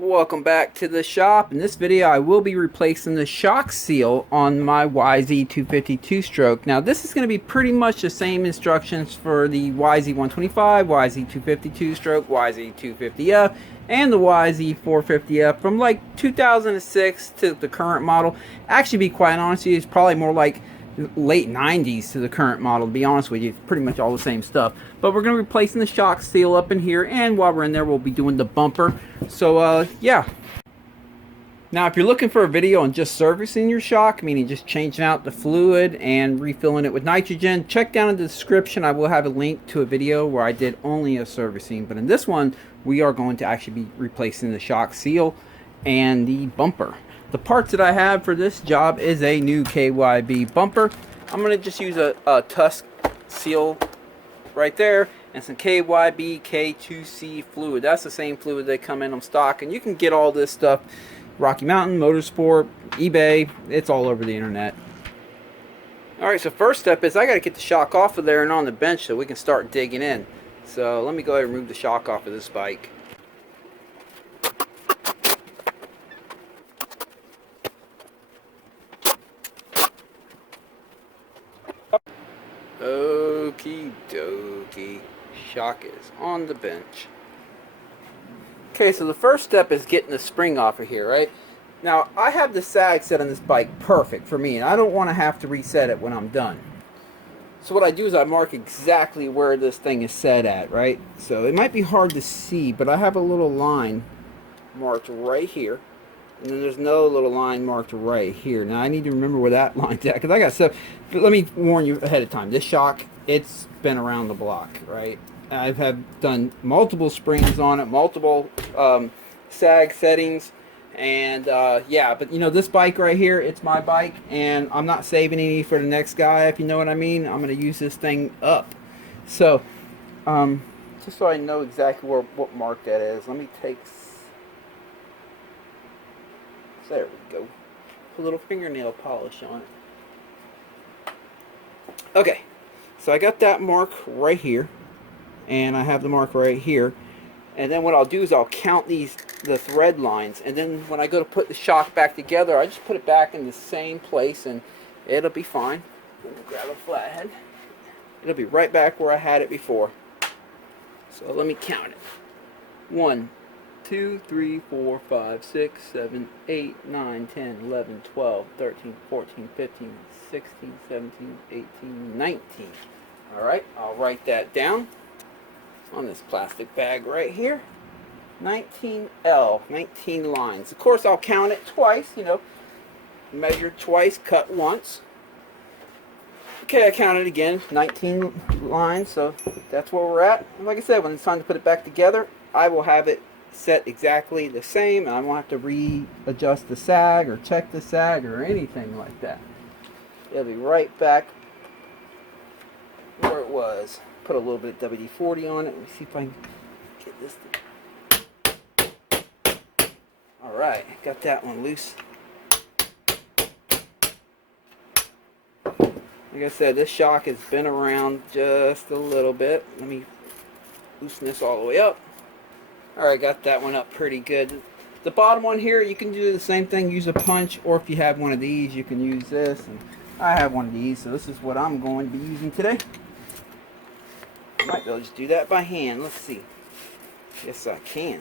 Welcome back to the shop. In this video I will be replacing the shock seal on my YZ250 two-stroke. Now this is going to be pretty much the same instructions for the YZ125, YZ250 two-stroke, YZ250F, and the YZ450F from like 2006 to the current model. Actually, to be quite honest with you, it's probably more like late 90s to the current model, to be honest with you. It's pretty much all the same stuff, but we're going to be replacing the shock seal up in here, and while we're in there we'll be doing the bumper. So yeah, now if you're looking for a video on just servicing your shock, meaning just changing out the fluid and refilling it with nitrogen, check down in the description. I will have a link to a video where I did only a servicing, but in this one we are going to actually be replacing the shock seal and the bumper. The parts that I have for this job is a new KYB bumper. I'm going to just use a Tusk seal right there and some KYB K2C fluid. That's the same fluid they come in on stock, and you can get all this stuff Rocky Mountain, Motorsport, eBay. It's all over the internet. Alright, so first step is I got to get the shock off of there and on the bench so we can start digging in. So let me go ahead and remove the shock off of this bike. Okie dokie, shock is on the bench. Okay, so the first step is getting the spring off of here, right? Now, I have the sag set on this bike perfect for me, and I don't want to have to reset it when I'm done. So what I do is I mark exactly where this thing is set at, right? So it might be hard to see, but I have a little line marked right here. And then there's no little line marked right here. Now I need to remember where that line's at, because I got stuff. Let me warn you ahead of time. This shock, it's been around the block, right? I've done multiple springs on it, multiple sag settings, and yeah. But you know, this bike right here, it's my bike, and I'm not saving any for the next guy, if you know what I mean. I'm going to use this thing up. So, just so I know exactly what mark that is, let me take. There we go. Put a little fingernail polish on it. Okay, so I got that mark right here, and I have the mark right here. And then what I'll do is I'll count the thread lines, and then when I go to put the shock back together, I just put it back in the same place, and it'll be fine. Let me grab a flathead. It'll be right back where I had it before. So let me count it. 1, 2, 3, 4, 5, 6, 7, 8, 9, 10, 11, 12, 13, 14, 15, 16, 17, 18, 19. Alright, I'll write that down on this plastic bag right here. 19L, 19 lines. Of course, I'll count it twice, you know. Measure twice, cut once. Okay, I counted again. 19 lines, so that's where we're at. And like I said, when it's time to put it back together, I will have it set exactly the same, and I won't have to readjust the sag or check the sag or anything like that. It'll be right back where it was. Put a little bit of WD-40 on it. Let me see if I can get this. Alright, got that one loose. Like I said, this shock has been around just a little bit. Let me loosen this all the way up. Alright, got that one up pretty good. The bottom one here, you can do the same thing, use a punch, or if you have one of these, you can use this. And I have one of these, so this is what I'm going to be using today. I might be able to just do that by hand. Let's see. Yes, I can.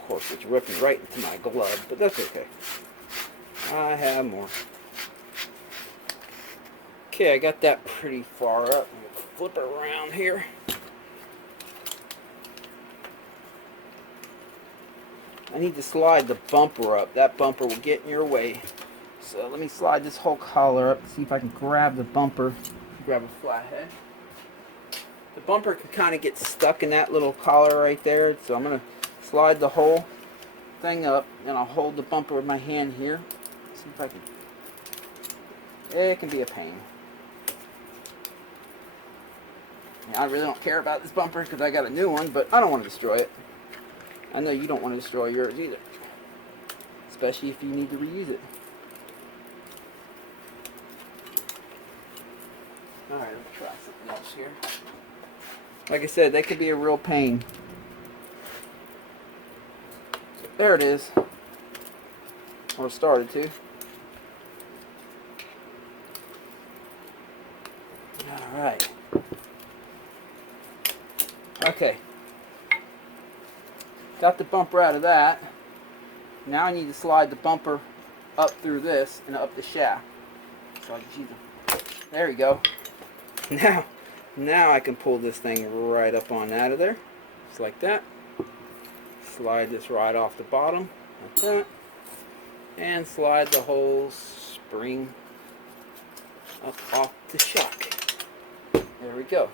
Of course, it's ripping right into my glove, but that's okay. I have more. Okay, I got that pretty far up. Flip it around here. I need to slide the bumper up. That bumper will get in your way. So let me slide this whole collar up, see if I can grab the bumper. Grab a flathead. The bumper can kind of get stuck in that little collar right there. So I'm going to slide the whole thing up, and I'll hold the bumper with my hand here. See if I can. It can be a pain. I really don't care about this bumper because I got a new one, but I don't want to destroy it. I know you don't want to destroy yours either, especially if you need to reuse it. Alright, let me try something else here. Like I said, they could be a real pain. So there it is. Or started to. Alright. Okay. Got the bumper out of that. Now I need to slide the bumper up through this and up the shaft. So I can see them. There we go. Now I can pull this thing right up on out of there. Just like that. Slide this right off the bottom. Like that. And slide the whole spring up off the shock. There we go.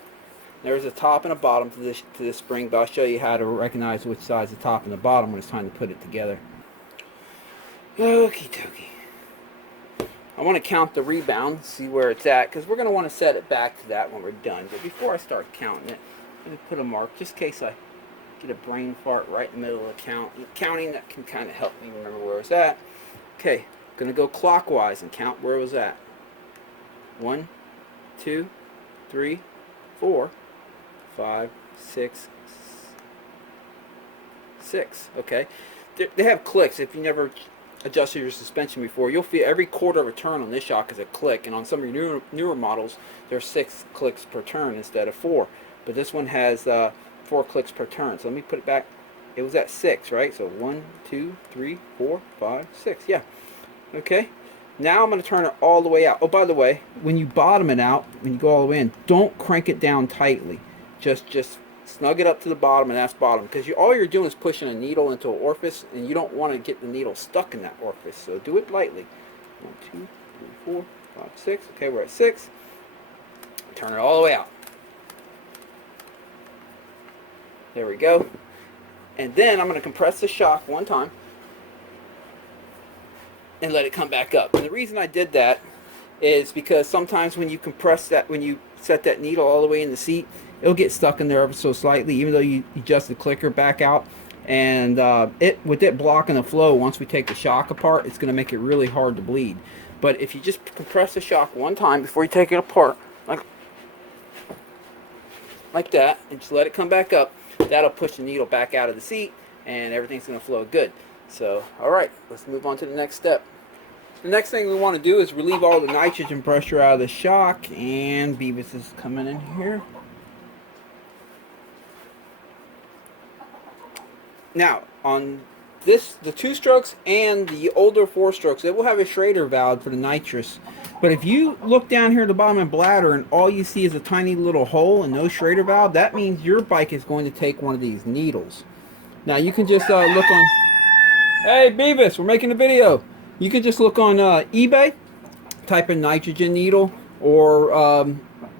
There's a top and a bottom to this spring, but I'll show you how to recognize which side's the top and the bottom when it's time to put it together. Okie dokie. I want to count the rebound, see where it's at, because we're going to want to set it back to that when we're done. But before I start counting it, let me put a mark, just in case I get a brain fart right in the middle of the counting. That can kind of help me remember where it's at. Okay, I'm going to go clockwise and count where it was at. 1, 2, 3, 4, 5, 6, 6. Okay, they have clicks. If you never adjusted your suspension before, you'll feel every quarter of a turn on this shock is a click, and on some of your newer models there's 6 clicks per turn instead of 4, but this one has 4 clicks per turn. So let me put it back. It was at 6, right? So 1, 2, 3, 4, 5, 6. Yeah. Okay. Now I'm going to turn it all the way out. Oh, by the way, when you bottom it out, when you go all the way in, don't crank it down tightly. Just snug it up to the bottom, and that's bottom. Because all you're doing is pushing a needle into an orifice, and you don't want to get the needle stuck in that orifice. So do it lightly. 1, 2, 3, 4, 5, 6. Okay, we're at 6. Turn it all the way out. There we go. And then I'm going to compress the shock one time and let it come back up. And the reason I did that is because sometimes when you compress that, when you set that needle all the way in the seat, it'll get stuck in there ever so slightly, even though you adjust the clicker back out. And with it blocking the flow, once we take the shock apart, it's going to make it really hard to bleed. But if you just compress the shock one time before you take it apart, like that, and just let it come back up, that'll push the needle back out of the seat, and everything's going to flow good. So, alright, let's move on to the next step. The next thing we want to do is relieve all the nitrogen pressure out of the shock, and Beavis is coming in here. Now, on this, the 2-strokes and the older 4-strokes, it will have a Schrader valve for the nitrous. But if you look down here at the bottom of the bladder and all you see is a tiny little hole and no Schrader valve, that means your bike is going to take one of these needles. Now you can just look on... Hey Beavis, we're making a video. You can just look on eBay, type in nitrogen needle, or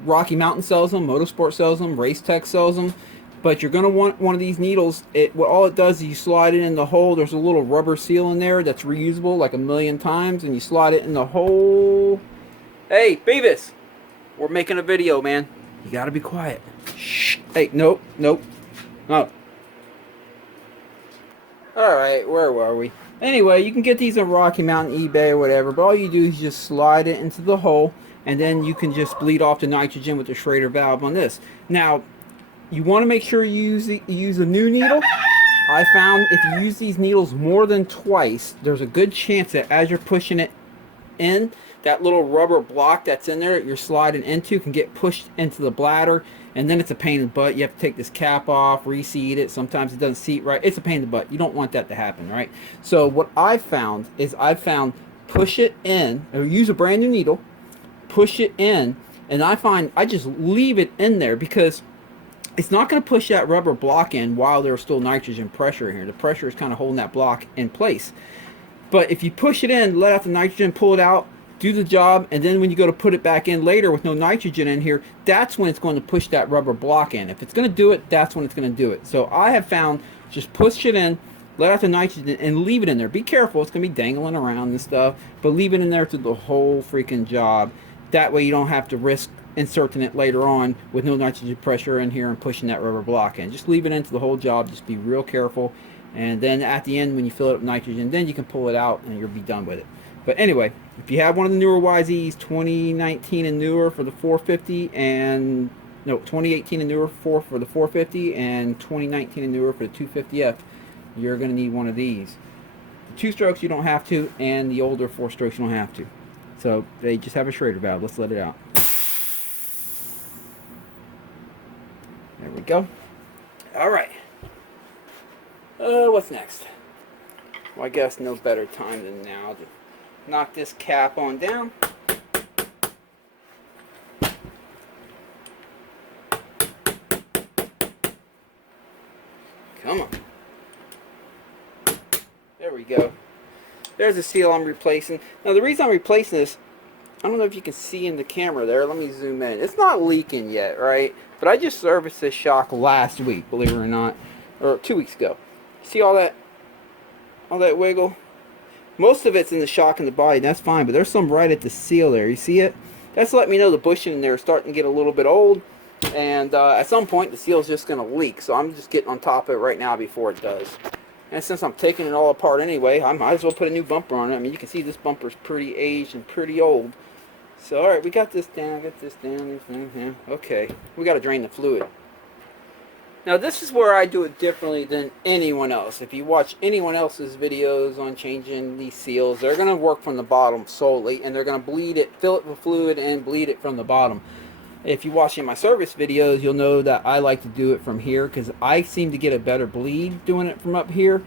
Rocky Mountain sells them, Motorsport sells them, Race Tech sells them. But you're going to want one of these needles. All it does is you slide it in the hole. There's a little rubber seal in there that's reusable like 1,000,000 times, and you slide it in the hole. Hey, Beavis, we're making a video, man. You got to be quiet. Shh. Hey, nope. No. Alright, where were we? Anyway, you can get these on Rocky Mountain, eBay, or whatever, but all you do is just slide it into the hole, and then you can just bleed off the nitrogen with the Schrader valve on this. Now, you want to make sure you use a new needle. I found if you use these needles more than twice, there's a good chance that as you're pushing it in, that little rubber block that's in there that you're sliding into can get pushed into the bladder, and then it's a pain in the butt. You have to take this cap off, reseat it. Sometimes it doesn't seat right. It's a pain in the butt. You don't want that to happen, right? So what I've found is push it in, or use a brand new needle, push it in, and I just leave it in there because it's not going to push that rubber block in while there's still nitrogen pressure here. The pressure is kind of holding that block in place. But if you push it in, let out the nitrogen, pull it out, do the job, and then when you go to put it back in later with no nitrogen in here, that's when it's going to push that rubber block in. If it's going to do it, that's when it's going to do it. So I have found, just push it in, let out the nitrogen, and leave it in there. Be careful, it's going to be dangling around and stuff, but leave it in there through the whole freaking job. That way you don't have to risk inserting it later on with no nitrogen pressure in here and pushing that rubber block in. Just leave it into the whole job. Just be real careful, and then at the end when you fill it up with nitrogen, then you can pull it out and you'll be done with it. But anyway, if you have one of the newer YZs, 2019 and newer for the 450, and no, 2018 and newer for the 450, and 2019 and newer for the 250F, you're going to need one of these. The 2-strokes you don't have to, and the older 4-strokes you don't have to. So they just have a Schrader valve. Let's let it out. There we go. All right. What's next? Well, I guess no better time than now to knock this cap on down. Come on. There we go. There's the seal I'm replacing. Now the reason I'm replacing this, I don't know if you can see in the camera there. Let me zoom in. It's not leaking yet, right? But I just serviced this shock last week, believe it or not, or 2 weeks ago. See all that wiggle? Most of it's in the shock and the body, and that's fine, but there's some right at the seal there. You see it? That's letting me know the bushing in there is starting to get a little bit old, and at some point the seal's just going to leak. So I'm just getting on top of it right now before it does. And since I'm taking it all apart anyway, I might as well put a new bumper on it. I mean, you can see this bumper's pretty aged and pretty old. So, alright, we got this down, okay. We got to drain the fluid. Now, this is where I do it differently than anyone else. If you watch anyone else's videos on changing these seals, they're going to work from the bottom solely, and they're going to bleed it, fill it with fluid, and bleed it from the bottom. If you watch my service videos, you'll know that I like to do it from here because I seem to get a better bleed doing it from up here.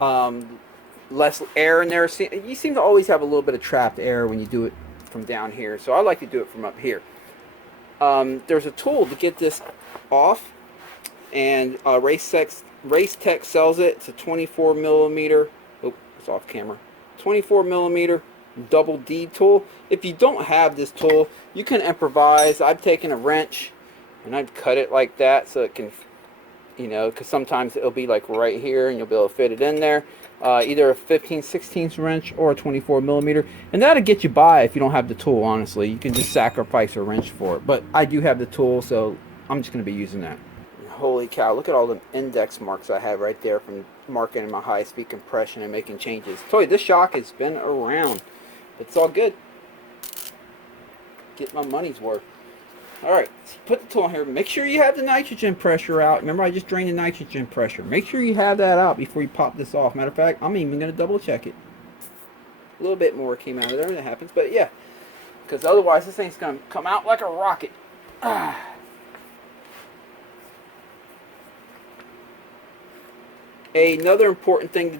Less air in there. You seem to always have a little bit of trapped air when you do it from down here, so I like to do it from up here. There's a tool to get this off, and Race Tech sells it. It's a 24 millimeter. Oh, it's off camera. 24 millimeter double D tool. If you don't have this tool, you can improvise. I've taken a wrench and I've cut it like that so it can, you know, because sometimes it'll be like right here and you'll be able to fit it in there. Either a 15/16 wrench or a 24 millimeter, and that'll get you by if you don't have the tool. Honestly, you can just sacrifice a wrench for it, but I do have the tool, so I'm just going to be using that. Holy cow, look at all the index marks I have right there from marking my high-speed compression and making changes. I told you, this shock has been around. It's all good. Get my money's worth. Alright, put the tool in here. Make sure you have the nitrogen pressure out. Remember, I just drained the nitrogen pressure. Make sure you have that out before you pop this off. Matter of fact, I'm even going to double check it. A little bit more came out of there, and that happens. But yeah, because otherwise this thing's going to come out like a rocket. Another important thing to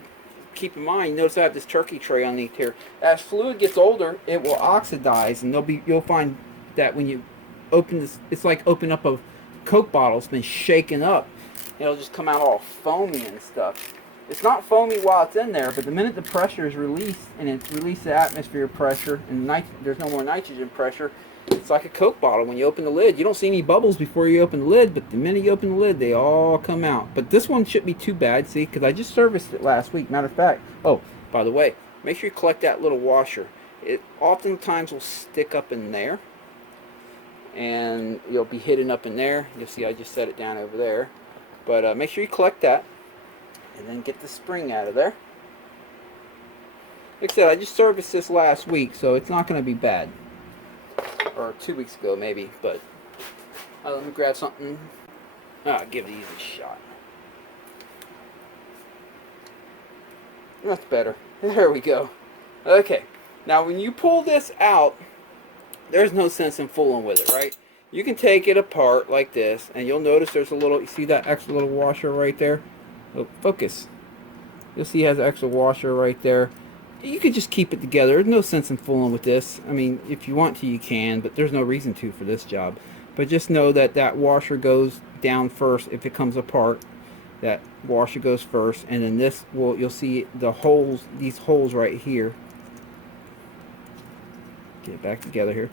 keep in mind, notice I have this turkey tray underneath here. As fluid gets older, it will oxidize, and you'll find that when you open this, it's like opening up a Coke bottle. It's been shaken up. It'll just come out all foamy and stuff. It's not foamy while it's in there, but the minute the pressure is released, and it's released the atmosphere pressure, and there's no more nitrogen pressure, it's like a Coke bottle. When you open the lid, you don't see any bubbles before you open the lid, but the minute you open the lid, they all come out. But this one shouldn't be too bad, see, because I just serviced it last week. Matter of fact, oh, by the way, make sure you collect that little washer. It oftentimes will stick up in there, and you'll be hidden up in there. You'll see I just set it down over there. But make sure you collect that, and then get the spring out of there. Like I said, I just serviced this last week, so it's not going to be bad. Or 2 weeks ago, maybe. But let me grab something. Give these a shot. That's better. There we go. Okay. Now, when you pull this out, there's no sense in fooling with it, right? You can take it apart like this, and you'll notice there's a little, you see that extra little washer right there? Oh, focus. You'll see it has an extra washer right there. You could just keep it together. There's no sense in fooling with this. I mean, if you want to, you can, but there's no reason to for this job. But just know that that washer goes down first if it comes apart. That washer goes first, and then this will, you'll see the holes, these holes right here. Get it back together here.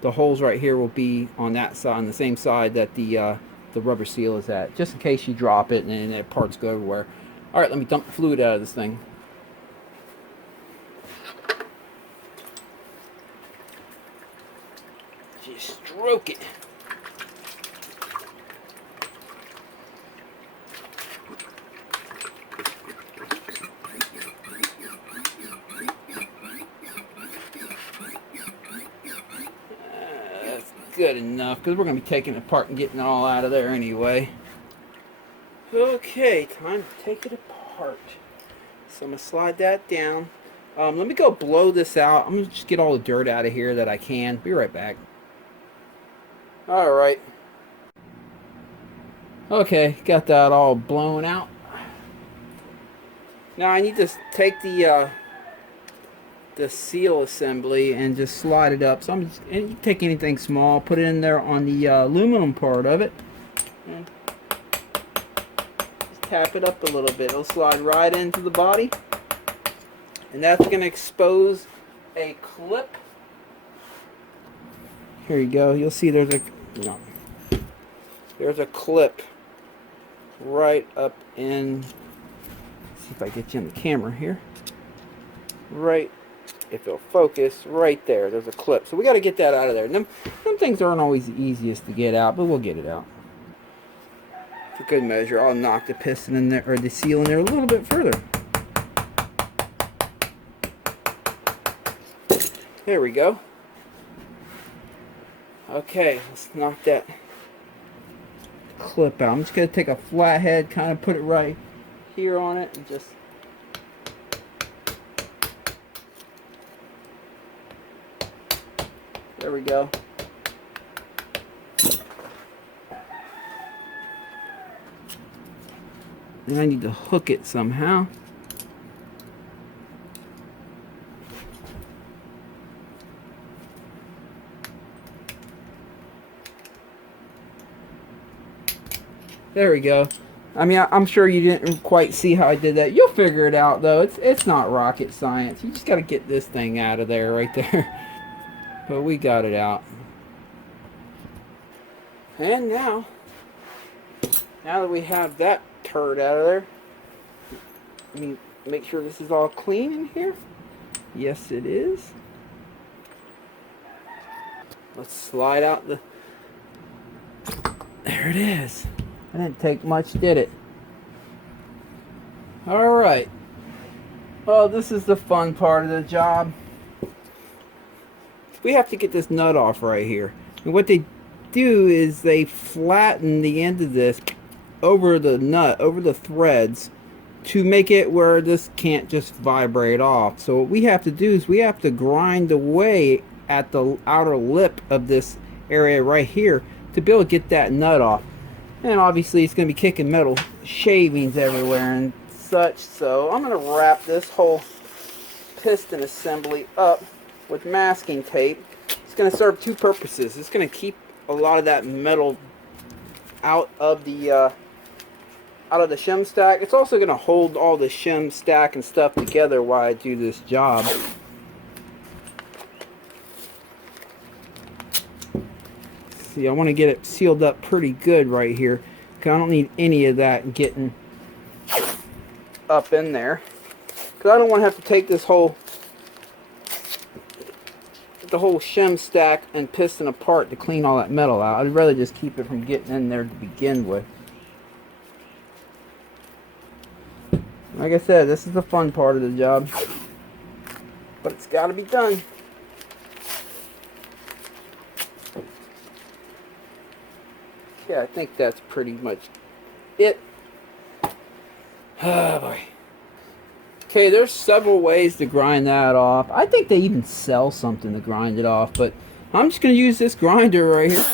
The holes right here will be on that side, on the same side that the rubber seal is at, just in case you drop it and the parts go everywhere. All right, let me dump the fluid out of this thing. Just stroke it. good enough because we're going to be taking it apart and getting it all out of there anyway. Okay, time to take it apart. So I'm going to slide that down. Let me go blow this out. I'm going to just get all the dirt out of here that I can. Be right back. Alright. Okay, got that all blown out. Now I need to take the seal assembly and just slide it up. So I'm just, and you can take anything small, put it in there on the aluminum part of it, and just tap it up a little bit. It'll slide right into the body, and that's going to expose a clip. Here you go. You'll see there's a clip right up in. See if I get you in the camera here. Right, if it'll focus, right there. There's a clip. So we got to get that out of there. And them things aren't always the easiest to get out, but we'll get it out. For good measure, I'll knock the piston in there, or the seal in there a little bit further. There we go. Okay, let's knock that clip out. I'm just going to take a flathead, kind of put it right here on it, and just there we go. Then I need to hook it somehow. There we go. I mean, I'm sure you didn't quite see how I did that. You'll figure it out, though. It's not rocket science. You just got to get this thing out of there, right there. But we got it out. And now that we have that turd out of there, let me make sure this is all clean in here. Yes, it is. Let's slide out the... There it is. That didn't take much, did it? Alright. Well, this is the fun part of the job. We have to get this nut off right here. And what they do is they flatten the end of this over the nut, over the threads, to make it where this can't just vibrate off. So what we have to do is we have to grind away at the outer lip of this area right here to be able to get that nut off. And obviously it's going to be kicking metal shavings everywhere and such. So I'm going to wrap this whole piston assembly up with masking tape. It's going to serve two purposes. It's going to keep a lot of that metal out of the shim stack. It's also going to hold all the shim stack and stuff together while I do this job. See, I want to get it sealed up pretty good right here, because I don't need any of that getting up in there, because I don't want to have to take this whole shim stack and piston apart to clean all that metal out. I'd rather just keep it from getting in there to begin with. Like I said, this is the fun part of the job, but it's got to be done. Yeah, I think that's pretty much it. Oh boy. Okay, there's several ways to grind that off. I think they even sell something to grind it off, but I'm just going to use this grinder right here.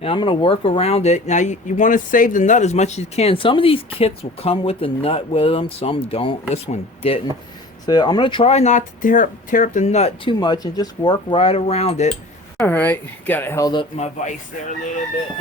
And I'm going to work around it. Now, you want to save the nut as much as you can. Some of these kits will come with the nut with them. Some don't. This one didn't. So I'm going to try not to tear up the nut too much and just work right around it. Alright, got it held up in my vise there a little bit.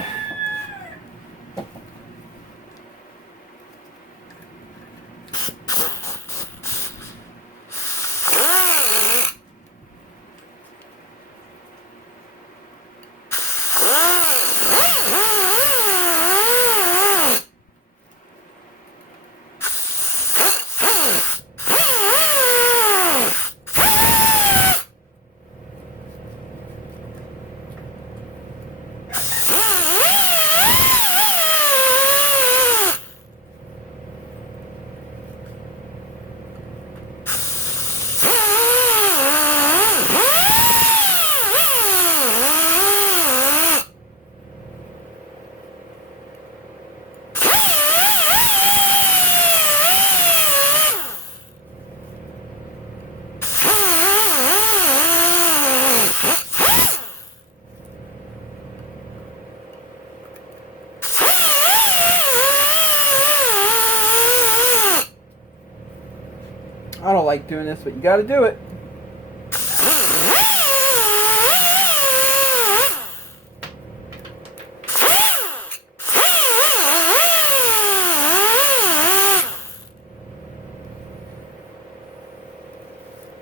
like doing this, but you got to do it.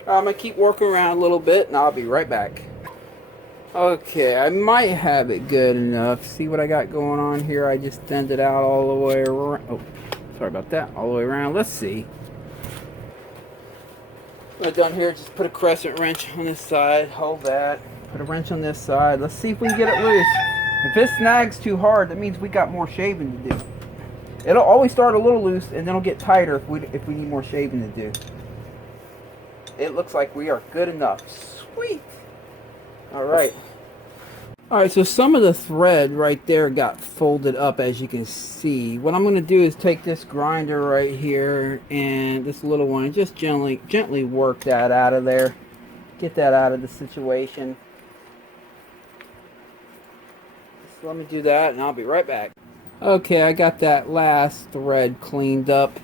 I'm going to keep working around a little bit and I'll be right back. Okay, I might have it good enough. See what I got going on here? I just bent it out all the way around. Oh, sorry about that. All the way around. Let's see. What I've done here, just put a crescent wrench on this side. Hold that. Put a wrench on this side. Let's see if we can get it loose. If it snags too hard, that means we got more shaving to do. It'll always start a little loose and then it'll get tighter if we need more shaving to do. It looks like we are good enough. Sweet. Alright. Alright, so some of the thread right there got folded up, as you can see. What I'm going to do is take this grinder right here and this little one and just gently work that out of there. Get that out of the situation. So let me do that and I'll be right back. Okay, I got that last thread cleaned up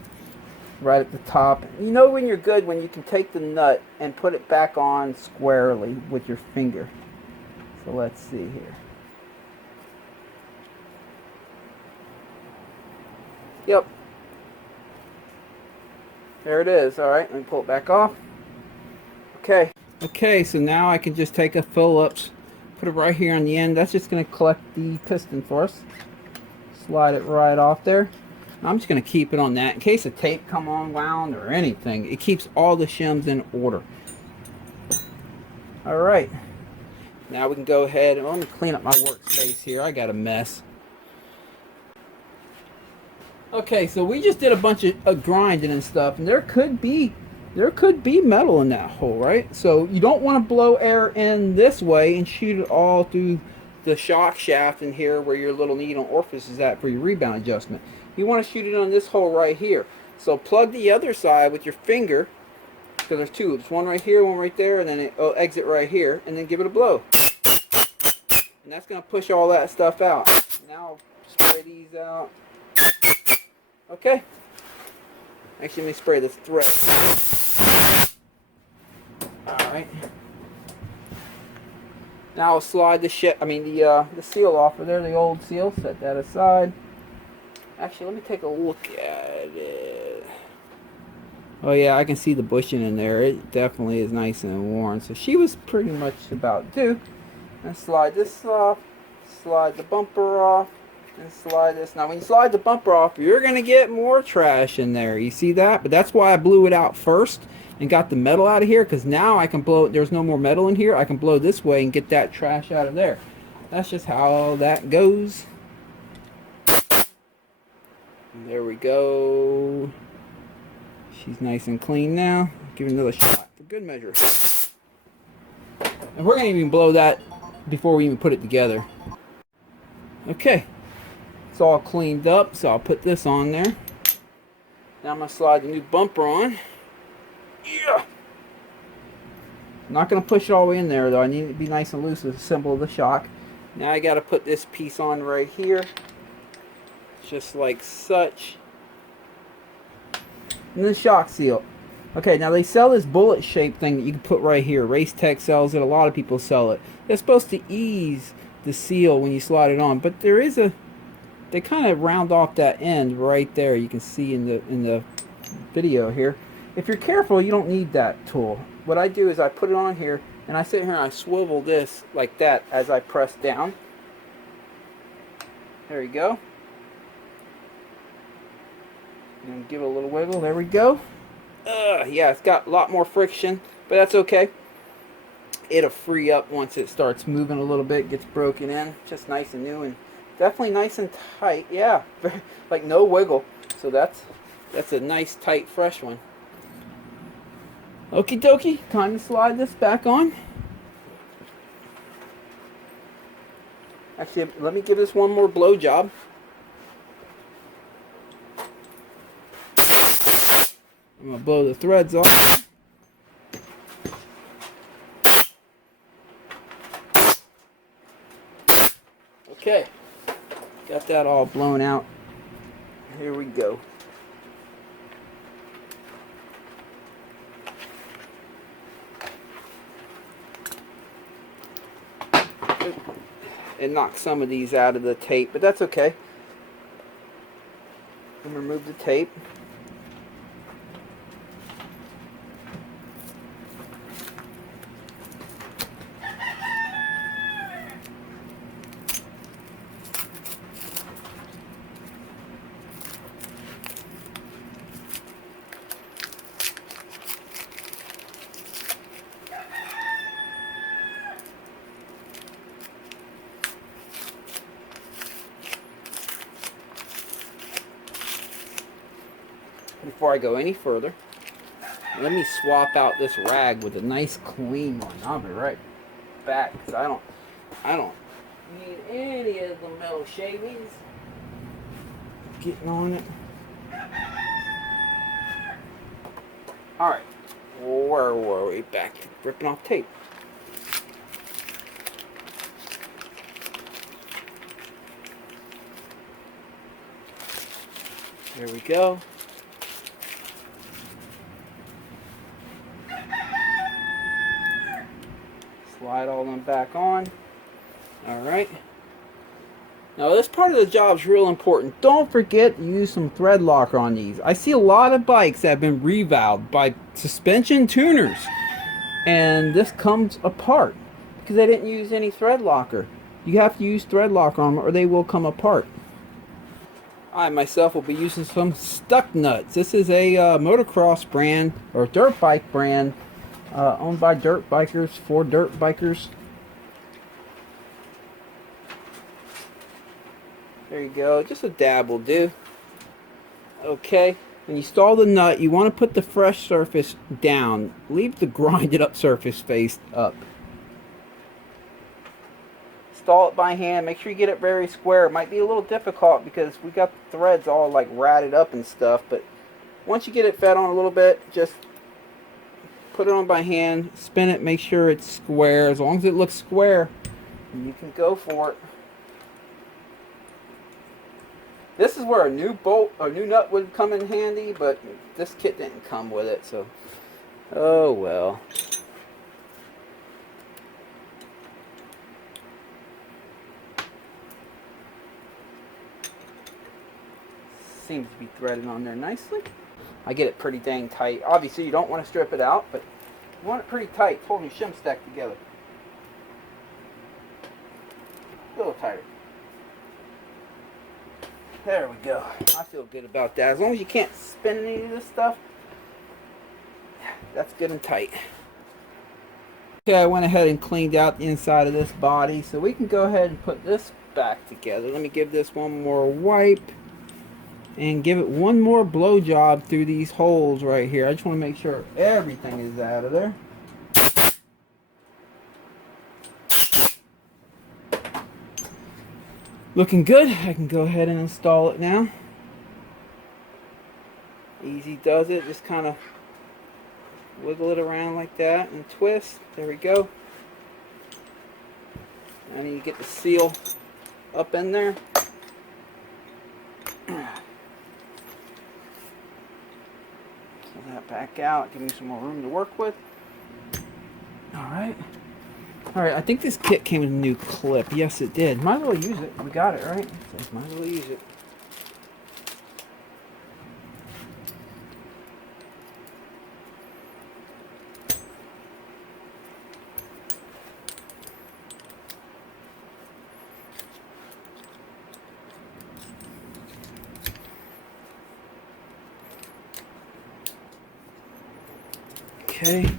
right at the top. You know when you're good when you can take the nut and put it back on squarely with your finger. So let's see here. Yep. There it is. Alright, let me pull it back off. Okay. Okay, so now I can just take a Phillips, put it right here on the end. That's just going to collect the piston for us. Slide it right off there. I'm just going to keep it on that in case the tape come unwound or anything. It keeps all the shims in order. Alright. Now we can go ahead and let me clean up my workspace here. I got a mess. Okay, so we just did a bunch of grinding and stuff, and there could be metal in that hole, right? So you don't want to blow air in this way and shoot it all through the shock shaft in here where your little needle orifice is at for your rebound adjustment. You want to shoot it on this hole right here. So plug the other side with your finger, because there's two. There's one right here, one right there, and then it'll exit right here, and then give it a blow. And that's going to push all that stuff out. Now spray these out. Okay. Actually, let me spray this thread. Alright. Now I'll slide the seal off of there, the old seal. Set that aside. Actually, let me take a look at it. Oh yeah, I can see the bushing in there. It definitely is nice and worn. So she was pretty much about due. And slide this off, slide the bumper off, and slide this. Now when you slide the bumper off, you're going to get more trash in there. You see that? But that's why I blew it out first and got the metal out of here, because now I can blow, there's no more metal in here. I can blow this way and get that trash out of there. That's just how that goes. And there we go. She's nice and clean now. Give it another shot for good measure. And we're going to even blow that before we even put it together. Okay. It's all cleaned up, so I'll put this on there. Now I'm going to slide the new bumper on. Yeah. I'm not going to push it all the way in there, though. I need it to be nice and loose to assemble the shock. Now I got to put this piece on right here. Just like such. And the shock seal. Okay, now they sell this bullet shaped thing that you can put right here. Race Tech sells it. A lot of people sell it. It's supposed to ease the seal when you slide it on, but there is a, they kind of round off that end right there. You can see in the video here. If you're careful, you don't need that tool. What I do is I put it on here and I sit here and I swivel this like that as I press down. There you go. And give it a little wiggle. There we go. Yeah, it's got a lot more friction, but that's okay. It'll free up once it starts moving a little bit, gets broken in. Just nice and new and definitely nice and tight. Yeah, like no wiggle. So that's a nice, tight, fresh one. Okie dokie, time to slide this back on. Actually, let me give this one more blow job. I'm going to blow the threads off. Okay, got that all blown out. Here we go. it knocked some of these out of the tape, but that's okay. I'm gonna remove the tape. Before I go any further, let me swap out this rag with a nice clean one. I'll be right back because I don't need any of the metal shavings getting on it. Alright, where were we? Back to ripping off tape. There we go. Slide all them back on. Alright. Now this part of the job is real important. Don't forget to use some thread locker on these. I see a lot of bikes that have been revalved by suspension tuners, and this comes apart because they didn't use any thread locker. You have to use thread locker on them or they will come apart. I myself will be using some stuck nuts. This is a motocross brand or dirt bike brand owned by dirt bikers for dirt bikers. There you go, just a dab will do. Okay, when you install the nut, you want to put the fresh surface down. Leave the grinded up surface face up. Install it by hand. Make sure you get it very square. It might be a little difficult because we got the threads all like ratted up and stuff, but once you get it fed on a little bit, just put it on by hand, spin it, make sure it's square. As long as it looks square, you can go for it. This is where a new bolt or new nut would come in handy, but this kit didn't come with it, so oh well. Seems to be threaded on there nicely. I get it pretty dang tight. Obviously you don't want to strip it out, but you want it pretty tight, holding your shim stack together. A little tighter. There we go. I feel good about that. As long as you can't spin any of this stuff, that's good and tight. Okay, I went ahead and cleaned out the inside of this body, so we can go ahead and put this back together. Let me give this one more wipe and give it one more blow job through these holes right here. I just want to make sure everything is out of there. Looking good. I can go ahead and install it now. Easy does it. Just kind of wiggle it around like that and twist. There we go. I need to get the seal up in there. Pull that back out. Give me some more room to work with. Alright. Alright, I think this kit came with a new clip. Yes, it did. Might as well use it. We got it, right? So might as well use it. Okay.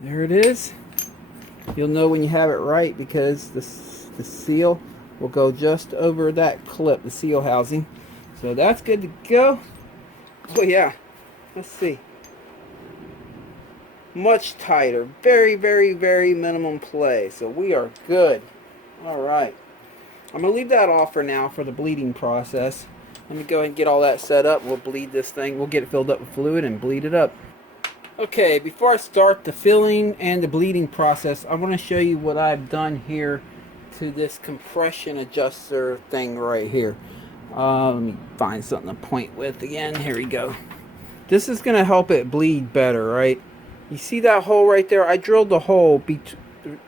There it is. You'll know when you have it right because the seal will go just over that clip, the seal housing. So that's good to go. Oh yeah, let's see. Much tighter, very, very, very minimum play. So we are good. All right. I'm gonna leave that off for now for the bleeding process. Let me go ahead and get all that set up. We'll bleed this thing. We'll get it filled up with fluid and bleed it up. Okay, before I start the filling and the bleeding process, I want to show you what I've done here to this compression adjuster thing right here. Let me find something to point with again. Here we go. This is going to help it bleed better, right? You see that hole right there? I drilled the hole.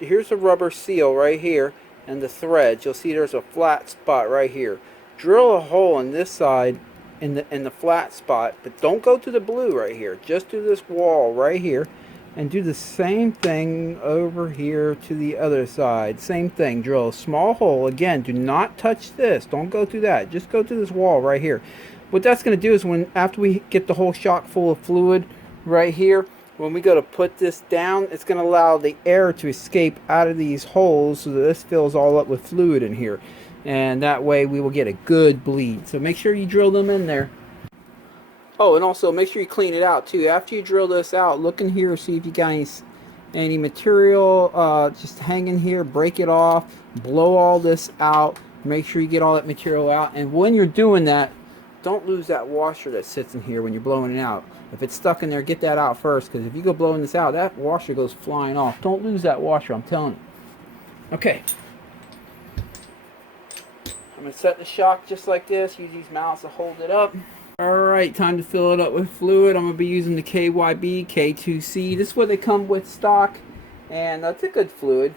Here's a rubber seal right here, and the threads, you'll see there's a flat spot right here. Drill a hole in this side in the flat spot, but don't go to the blue right here. Just do this wall right here, and do the same thing over here to the other side. Same thing. Drill a small hole. Again, do not touch this. Don't go through that. Just go to this wall right here. What that's going to do is after we get the whole shock full of fluid right here, when we go to put this down, it's going to allow the air to escape out of these holes so that this fills all up with fluid in here. And that way we will get a good bleed. So make sure you drill them in there. Oh, and also make sure you clean it out too. After you drill this out, look in here, see if you got any material just hanging here. Break it off, blow all this out. Make sure you get all that material out. And when you're doing that, don't lose that washer that sits in here when you're blowing it out. If it's stuck in there, get that out first, because if you go blowing this out, that washer goes flying off. Don't lose that washer, I'm telling you. Okay. I'm going to set the shock just like this. Use these mouths to hold it up. Alright, time to fill it up with fluid. I'm going to be using the KYB K2C. This is what they come with stock, and that's a good fluid.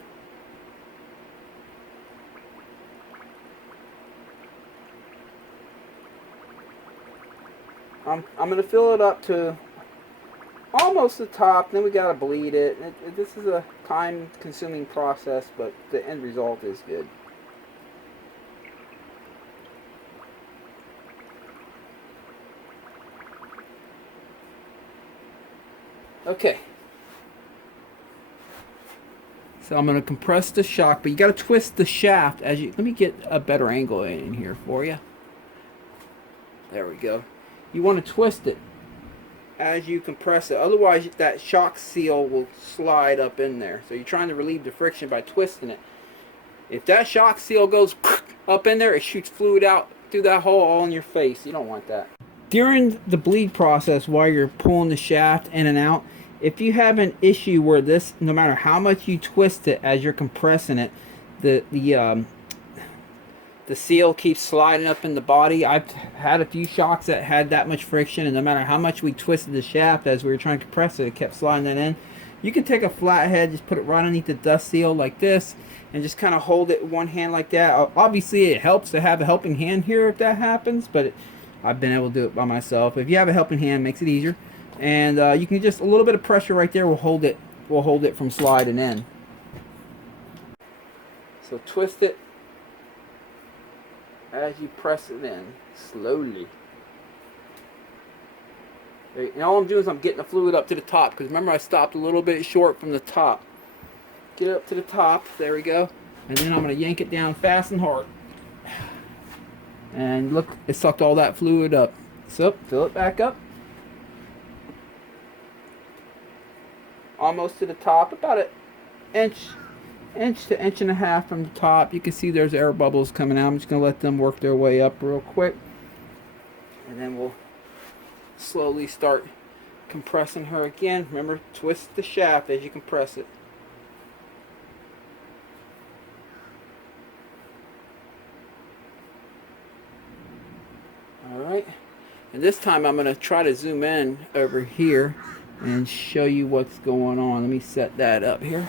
I'm going to fill it up to almost the top, then we got to bleed it. This is a time-consuming process, but the end result is good. Okay. So I'm going to compress the shock, but you got to twist the shaft as you... Let me get a better angle in here for you. There we go. You want to twist it as you compress it. Otherwise, that shock seal will slide up in there. So you're trying to relieve the friction by twisting it. If that shock seal goes up in there, it shoots fluid out through that hole all in your face. You don't want that. During the bleed process, while you're pulling the shaft in and out, if you have an issue where this, no matter how much you twist it as you're compressing it, the seal keeps sliding up in the body. I've had a few shocks that had that much friction, and no matter how much we twisted the shaft as we were trying to compress it, it kept sliding that in. You can take a flathead, just put it right underneath the dust seal like this, and just kind of hold it with one hand like that. Obviously, it helps to have a helping hand here if that happens, but I've been able to do it by myself. If you have a helping hand, it makes it easier. And you can just, a little bit of pressure right there will hold it from sliding in. So twist it as you press it in slowly. And all I'm doing is I'm getting the fluid up to the top, because remember I stopped a little bit short from the top. Get it up to the top, there we go. And then I'm going to yank it down fast and hard. And look, it sucked all that fluid up. So fill it back up. Almost to the top, about an inch to inch and a half from the top. You can see there's air bubbles coming out. I'm just going to let them work their way up real quick, and then we'll slowly start compressing her again. Remember, twist the shaft as you compress it. Alright, and this time I'm going to try to zoom in over here and show you what's going on. Let me set that up here.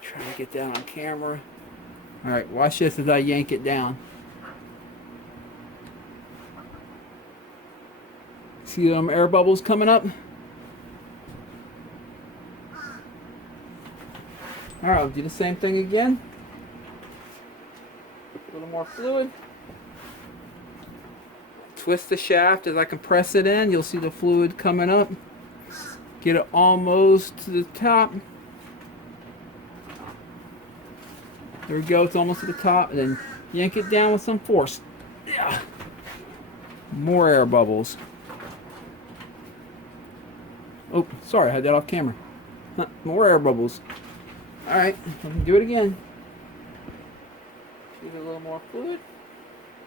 Try to get that on camera. Alright, watch this as I yank it down. See them air bubbles coming up? Alright, I'll do the same thing again. A little more fluid. Twist the shaft as I compress it in. You'll see the fluid coming up. Get it almost to the top. There we go, it's almost to the top. And then yank it down with some force. Yeah. More air bubbles. Oh, sorry, I had that off camera. More air bubbles. Alright, we can do it again. Give it a little more fluid.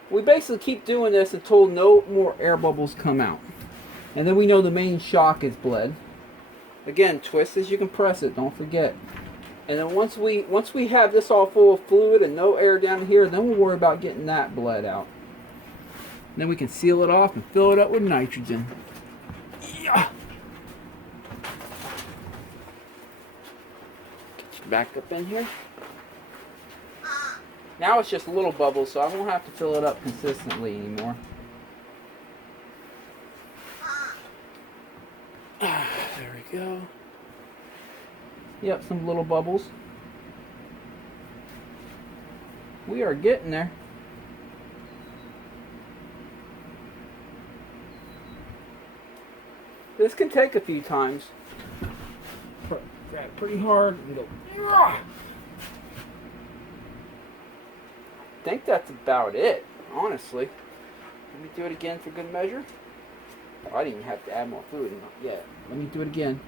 We basically keep doing this until no more air bubbles come out. And then we know the main shock is bled. Again, twist as you compress it, don't forget. And then once we have this all full of fluid and no air down here, then we'll worry about getting that bled out. And then we can seal it off and fill it up with nitrogen. Yeah. Back up in here. Now it's just little bubbles, so I won't have to fill it up consistently anymore. There we go. Yep, some little bubbles. We are getting there. This can take a few times. Grab pretty hard and go. I think that's about it, honestly. Let me do it again for good measure. Oh, I didn't even have to add more fluid yet. Let me do it again.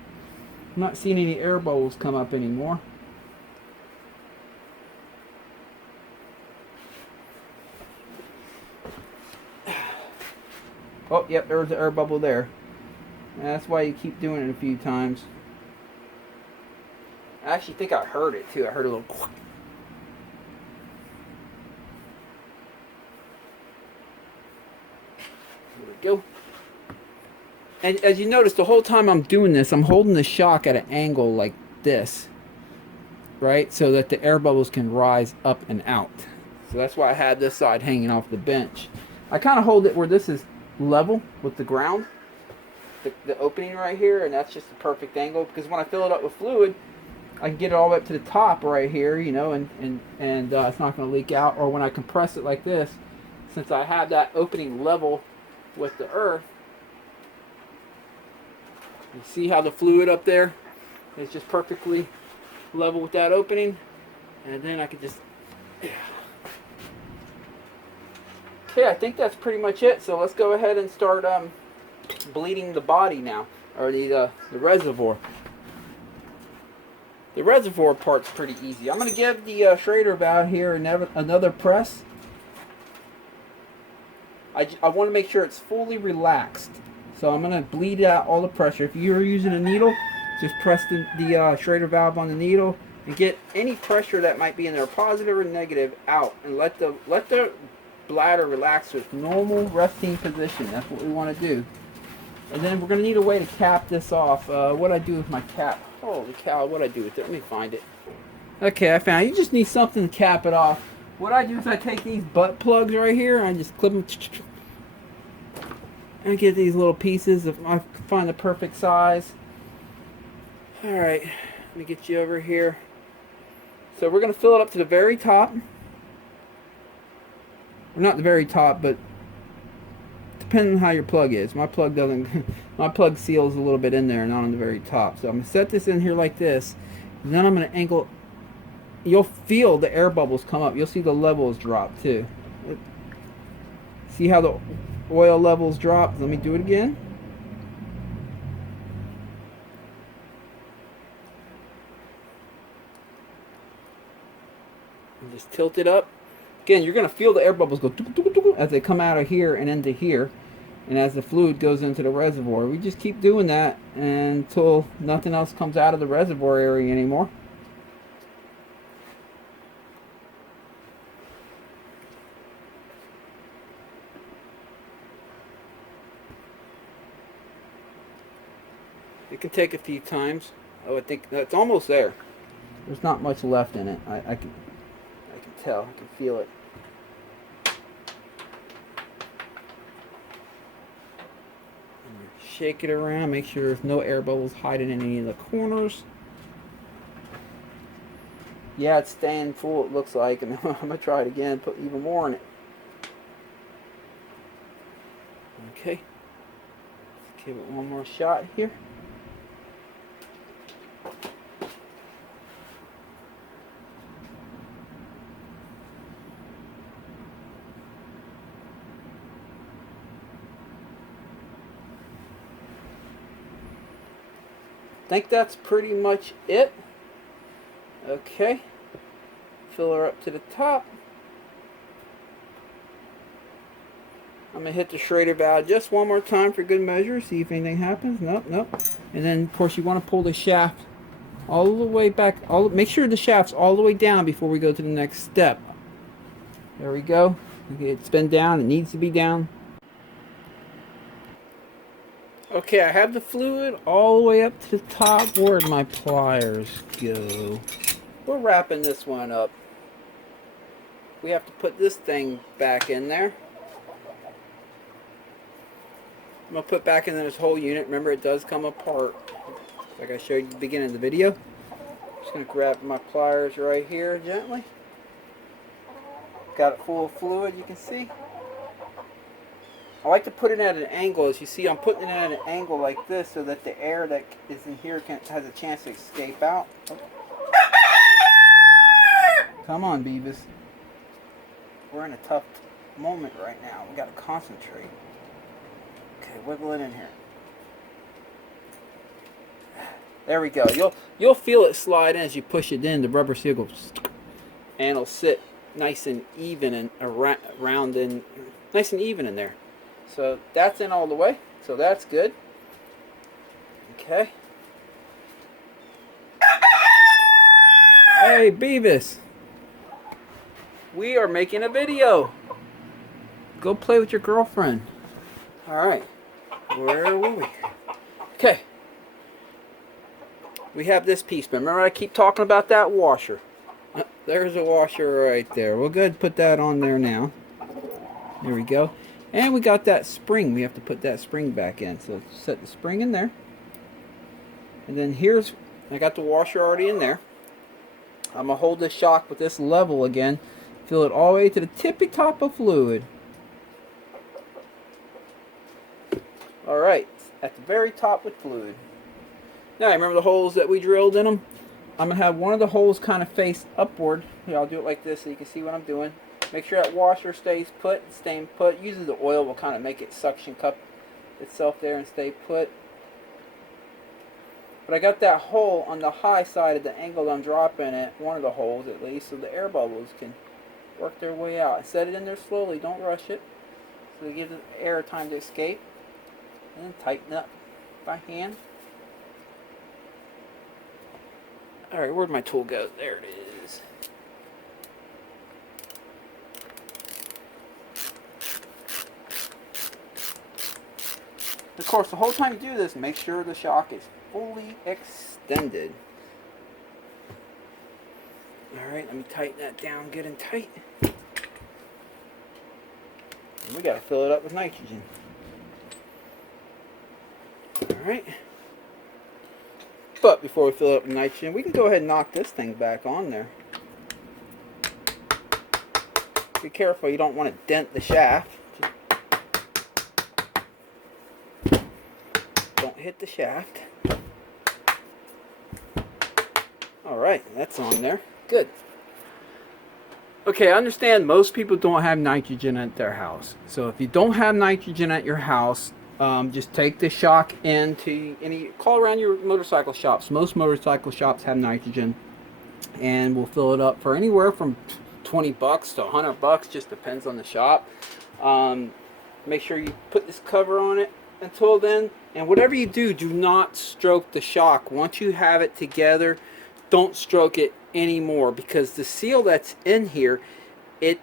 I'm not seeing any air bubbles come up anymore. Oh, yep, there's the air bubble there. And that's why you keep doing it a few times. I actually think I heard it too. I heard a little. There we go. And as you notice, the whole time I'm doing this, I'm holding the shock at an angle like this, right? So that the air bubbles can rise up and out. So that's why I had this side hanging off the bench. I kind of hold it where this is level with the ground, the opening right here, and that's just the perfect angle, because when I fill it up with fluid, I can get it all the way up to the top right here, you know, and it's not going to leak out. Or when I compress it like this, since I have that opening level with the earth, you see how the fluid up there is just perfectly level with that opening, and then I could just. Okay, I think that's pretty much it. So let's go ahead and start bleeding the body now, or the reservoir. The reservoir part's pretty easy. I'm going to give the Schrader valve here another press. I want to make sure it's fully relaxed. So I'm going to bleed out all the pressure. If you're using a needle, just press the Schrader valve on the needle and get any pressure that might be in there, positive or negative, out. And let the bladder relax to its normal resting position. That's what we want to do. And then we're going to need a way to cap this off. What I do with my cap? Holy cow, what I do with it? Let me find it. Okay, I found it. You just need something to cap it off. What I do is I take these butt plugs right here and I just clip them. And get these little pieces. If I find the perfect size. Alright, let me get you over here. So we're going to fill it up to the very top. Or not the very top, but depending on how your plug is. My plug doesn't. My plug seals a little bit in there, not on the very top. So I'm going to set this in here like this. And then I'm going to angle. You'll feel the air bubbles come up. You'll see the levels drop too. See how the oil levels drop? Let me do it again. And just tilt it up. Again, you're going to feel the air bubbles go as they come out of here and into here. And as the fluid goes into the reservoir. We just keep doing that until nothing else comes out of the reservoir area anymore. It can take a few times. Oh, I think that's almost there. There's not much left in it. I can tell. I can feel it. Shake it around. Make sure there's no air bubbles hiding in any of the corners. Yeah, it's staying full, it looks like. And I'm going to try it again. Put even more in it. Okay. Let's give it one more shot here. I think that's pretty much it. Okay. Fill her up to the top. I'm going to hit the Schrader valve just one more time for good measure. See if anything happens. Nope, nope. And then, of course, you want to pull the shaft all the way back. Make sure the shaft's all the way down before we go to the next step. There we go. It's been down. It needs to be down. Okay, I have the fluid all the way up to the top. Where'd my pliers go? we're wrapping this one up. We have to put this thing back in there. I'm going to put back in this whole unit. Remember, it does come apart, like I showed you at the beginning of the video. Just going to grab my pliers right here gently. Got it full of fluid, you can see. I like to put it at an angle. As you see, I'm putting it at an angle like this so that the air that is in here has a chance to escape out. Oh. Come on, Beavis. We're in a tough moment right now. We got to concentrate. Okay, wiggle it in here. There we go. You'll feel it slide in as you push it in. The rubber seal goes, and it'll sit nice and even and around and nice and even in there. So that's in all the way. So that's good. Okay. Hey, Beavis. We are making a video. Go play with your girlfriend. Alright. Where were we? Okay. We have this piece. But remember I keep talking about that washer. There's a washer right there. We'll go ahead and put that on there now. There we go. And we got that spring. We have to put that spring back in. So let's set the spring in there. And then here's, I got the washer already in there. I'm going to hold this shock with this level again. Fill it all the way to the tippy top of fluid. Alright, at the very top with fluid. Now remember the holes that we drilled in them? I'm going to have one of the holes kind of face upward. Here, I'll do it like this so you can see what I'm doing. Make sure that washer stays put, staying put. Usually the oil will kind of make it suction cup itself there and stay put. But I got that hole on the high side of the angle I'm dropping it, one of the holes at least, so the air bubbles can work their way out. I set it in there slowly, don't rush it. So it gives the air time to escape. And then tighten up by hand. Alright, where'd my tool go? There it is. Of course, the whole time you do this, make sure the shock is fully extended. Alright, let me tighten that down good and tight. And we gotta fill it up with nitrogen. Alright. But before we fill it up with nitrogen, we can go ahead and knock this thing back on there. Be careful, you don't want to dent the shaft. Don't hit the shaft. Alright, that's on there. Good. Okay, I understand most people don't have nitrogen at their house. So if you don't have nitrogen at your house, just take the shock into call around your motorcycle shops. Most motorcycle shops have nitrogen, and we'll fill it up for anywhere from 20 bucks to 100 bucks, just depends on the shop. Make sure you put this cover on it until then, and whatever you do, do not stroke the shock. Once you have it together, don't stroke it anymore, because the seal that's in here, it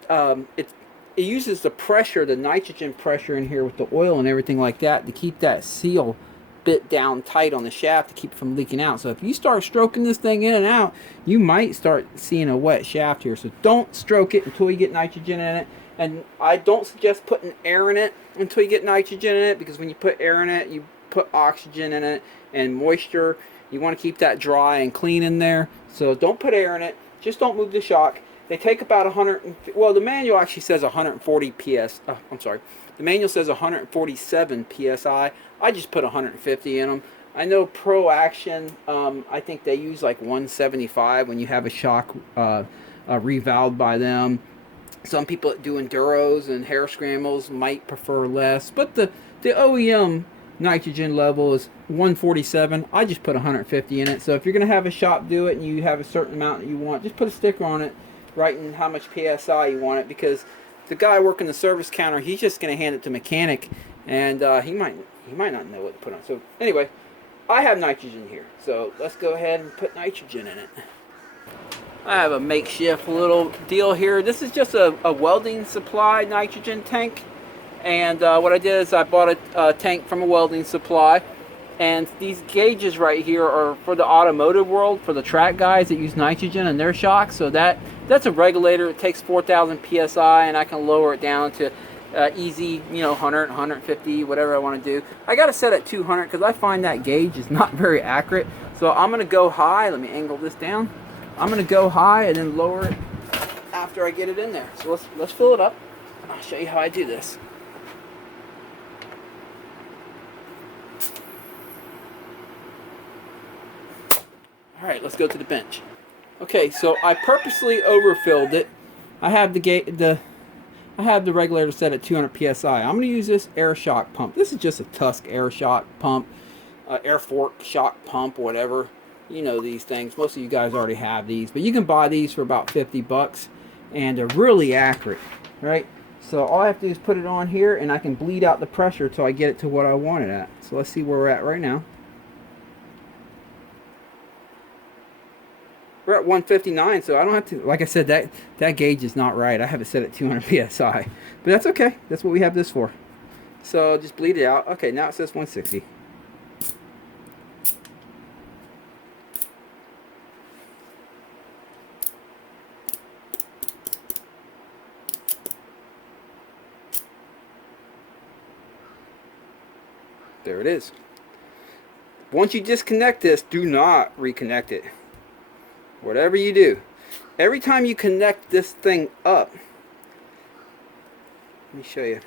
uses the pressure, the nitrogen pressure in here with the oil and everything like that, to keep that seal bit down tight on the shaft to keep it from leaking out. So if you start stroking this thing in and out, you might start seeing a wet shaft here. So don't stroke it until you get nitrogen in it. And I don't suggest putting air in it until you get nitrogen in it, because when you put air in it, you put oxygen in it and moisture. You want to keep that dry and clean in there. So don't put air in it. Just don't move the shock. They take about 100, well, the manual actually says 140 PS, I'm sorry. The manual says 147 PSI. I just put 150 in them. I know Pro Action, I think they use like 175 when you have a shock revalved by them. Some people that do enduros and hair scrambles might prefer less, but the OEM nitrogen level is 147. I just put 150 in it. So if you're going to have a shop do it and you have a certain amount that you want, just put a sticker on it writing how much PSI you want it, because the guy working the service counter, he's just going to hand it to mechanic, and he might not know what to put on. So anyway, I have nitrogen here, so let's go ahead and put nitrogen in it. I have a makeshift little deal here. This is just a welding supply nitrogen tank, and what I did is I bought a tank from a welding supply, And these gauges right here are for the automotive world, for the track guys that use nitrogen in their shocks. So that's a regulator. It takes 4,000 psi, and I can lower it down to easy, you know, 100, 150, whatever I want to do. I got to set at 200 because I find that gauge is not very accurate. So I'm going to go high. Let me angle this down. I'm going to go high and then lower it after I get it in there. So let's fill it up. I'll show you how I do this. All right, let's go to the bench. Okay, so I purposely overfilled it. I have the regulator set at 200 psi. I'm going to use this air shock pump. This is just a Tusk air shock pump, air fork shock pump, whatever. You know these things. Most of you guys already have these, but you can buy these for about 50 bucks, and they're really accurate, right? So all I have to do is put it on here, and I can bleed out the pressure till I get it to what I want it at. So let's see where we're at right now. We're at 159, so I don't have to, like I said, that gauge is not right. I have it set at 200 psi, but that's okay. That's what we have this for. So just bleed it out. Okay, now it says 160. There it is. Once you disconnect this, do not reconnect it. Whatever you do, every time you connect this thing up, let me show you.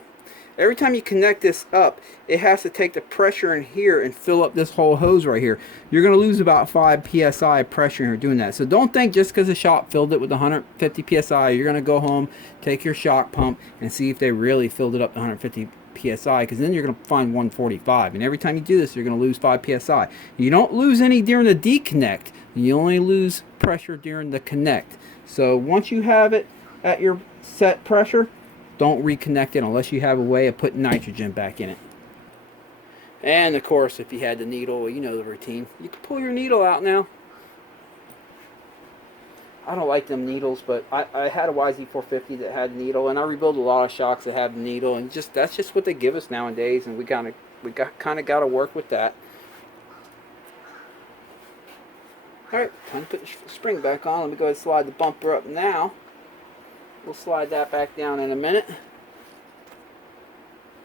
Every time you connect this up, it has to take the pressure in here and fill up this whole hose right here. You're going to lose about 5 psi pressure here doing that. So don't think just because the shop filled it with 150 psi, you're going to go home, take your shock pump, and see if they really filled it up to 150 psi, because then you're going to find 145. And every time you do this, you're going to lose 5 psi. You don't lose any during the deconnect. You only lose pressure during the connect. So once you have it at your set pressure, don't reconnect it unless you have a way of putting nitrogen back in it. And of course, if you had the needle, well, you know the routine. You can pull your needle out now. I don't like them needles, but I had a YZ450 that had needle, and I rebuild a lot of shocks that have the needle, and that's just what they give us nowadays, and we kind of got to work with that. Alright, time to put the spring back on. Let me go ahead and slide the bumper up now. We'll slide that back down in a minute.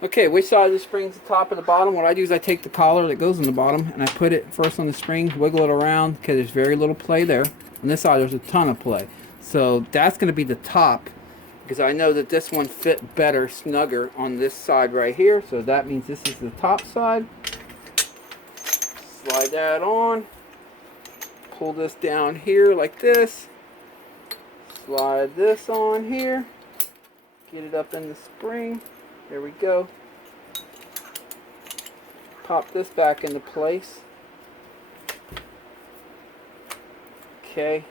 Okay, which side of the spring's the top and the bottom? What I do is I take the collar that goes in the bottom and I put it first on the spring, wiggle it around, because there's very little play there. On this side there's a ton of play. So that's going to be the top, because I know that this one fit better, snugger on this side right here. So that means this is the top side. Slide that on. Pull this down here like this. Slide this on here. Get it up in the spring. There we go. Pop this back into place. Okay.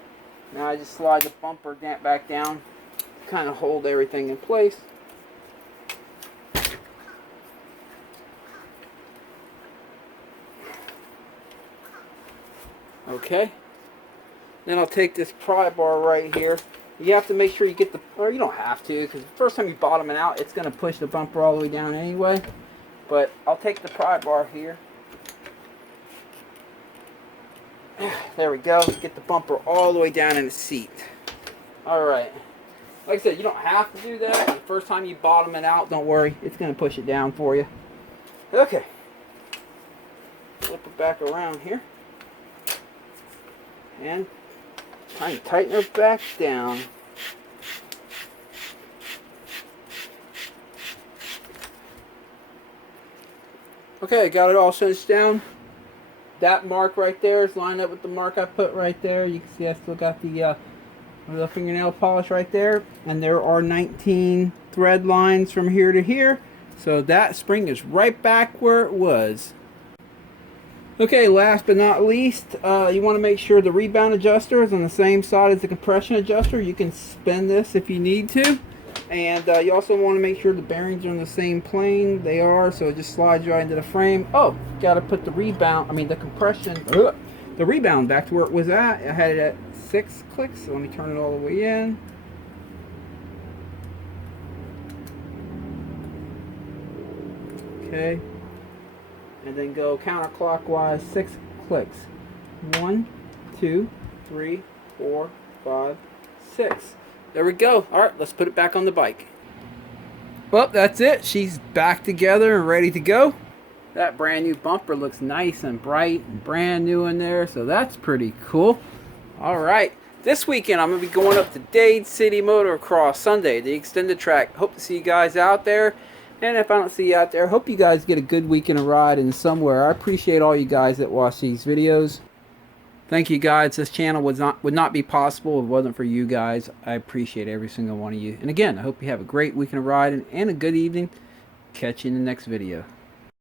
Now I just slide the bumper back down to kind of hold everything in place. Okay. Then I'll take this pry bar right here. You have to make sure you get the, or you don't have to, because the first time you bottom it out, it's going to push the bumper all the way down anyway. But I'll take the pry bar here. There we go. Get the bumper all the way down in the seat. Alright. Like I said, you don't have to do that. The first time you bottom it out, don't worry. It's going to push it down for you. Okay. Flip it back around here. And try and tighten her back down. Okay, got it all cinched down. That mark right there is lined up with the mark I put right there. You can see I still got the fingernail polish right there. And there are 19 thread lines from here to here. So that spring is right back where it was. Okay, last but not least, you want to make sure the rebound adjuster is on the same side as the compression adjuster. You can spin this if you need to. And you also want to make sure the bearings are on the same plane. They are, so it just slides right into the frame. Oh, got to put the the compression, the rebound back to where it was at. I had it at 6 clicks, so let me turn it all the way in. Okay. and then go counterclockwise 6 clicks. 1, 2, 3, 4, 5, 6. There we go. Alright, let's put it back on the bike. Well, that's it. She's back together and ready to go. That brand new bumper looks nice and bright and brand new in there, so that's pretty cool. Alright, this weekend I'm going to be going up to Dade City Motocross Sunday, the extended track. Hope to see you guys out there. And if I don't see you out there, hope you guys get a good weekend of riding somewhere. I appreciate all you guys that watch these videos. Thank you guys. This channel would not be possible if it wasn't for you guys. I appreciate every single one of you. And again, I hope you have a great weekend of riding and a good evening. Catch you in the next video.